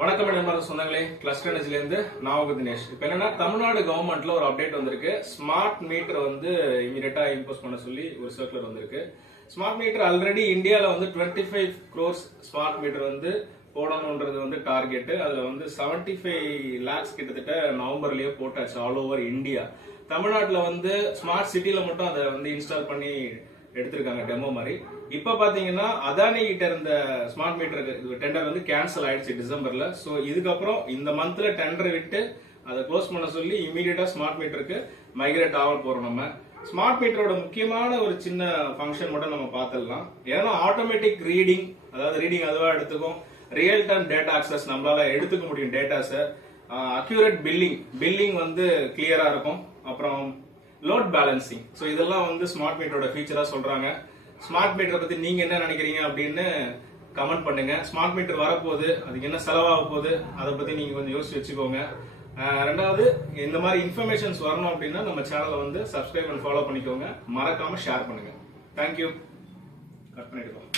வணக்கம் நண்பர்கள் சொந்தங்களே, கிளஸ்டர் எனர்ஜில இருந்து நான் உங்க தினேஷ். இப்போ என்னன்னா, தமிழ்நாடு கவர்மெண்ட்ல ஒரு அப்டேட் வந்திருக்கு. ஸ்மார்ட் மீட்டர் வந்து இமீடியட்டா இம்போஸ் பண்ண சொல்லி ஒரு சர்க்குலர் வந்திருக்கு. ஸ்மார்ட் மீட்டர் ஆல்ரெடி இந்தியால வந்து 25 crores ஸ்மார்ட் மீட்டர் வந்து போடணும்ன்றது வந்து டார்கெட். அதுல வந்து 75 lakhs கிட்டத்தட்ட நவம்பர்லயே போட்டாச்சு ஆல் ஓவர் இந்தியா. தமிழ்நாட்டுல வந்து ஸ்மார்ட் சிட்டில மட்டும் அதை வந்து இன்ஸ்டால் பண்ணி எடுத்திருக்காங்க டெமோ மாதிரி. இப்ப பாத்தீங்கன்னா அதானி கிட்ட இருந்த ஸ்மார்ட் மீட்டர் டெண்டர் வந்து கேன்சல் ஆயிடுச்சு டிசம்பர்ல. சோ இதுக்கப்புறம் இந்த மந்த்ல டெண்டர் விட்டு அதை க்ளோஸ் பண்ண சொல்லி இமீடியட்டா ஸ்மார்ட் மீட்டருக்கு மைக்ரேட் ஆக போறோம். நம்ம ஸ்மார்ட் மீட்டரோட முக்கியமான ஒரு சின்ன ஃபங்க்ஷன் மட்டும் நம்ம பார்த்துடலாம். ஏன்னா ஆட்டோமேட்டிக் ரீடிங், அதாவது ரீடிங் அதுவா எடுத்துக்கும், ரியல் டைம் டேட்டா ஆக்சஸ் நம்மளால எடுத்துக்க முடியும் டேட்டாஸை, அக்யூரேட் பில்லிங் வந்து கிளியரா இருக்கும், அப்புறம் லோட் பேலன்சிங். ஸோ இதெல்லாம் வந்து ஸ்மார்ட் மீட்டரோட ஃபீச்சரா சொல்றாங்க. ஸ்மார்ட் மீட்டரை பத்தி நீங்க என்ன நினைக்கிறீங்க அப்படின்னு கமெண்ட் பண்ணுங்க. ஸ்மார்ட் மீட்டர் வரப்போகுது, அதுக்கு என்ன செலவாக போகுது அதை பத்தி நீங்க கொஞ்சம் யோசிச்சு வச்சுக்கோங்க. ரெண்டாவது, இந்த மாதிரி இன்ஃபர்மேஷன்ஸ் வரணும் அப்படின்னா நம்ம சேனலை வந்து சப்ஸ்கிரைப் அண்ட் ஃபாலோ பண்ணிக்கோங்க. மறக்காம ஷேர் பண்ணுங்க. தேங்க்யூ. கட் பண்ணிடுவோம்.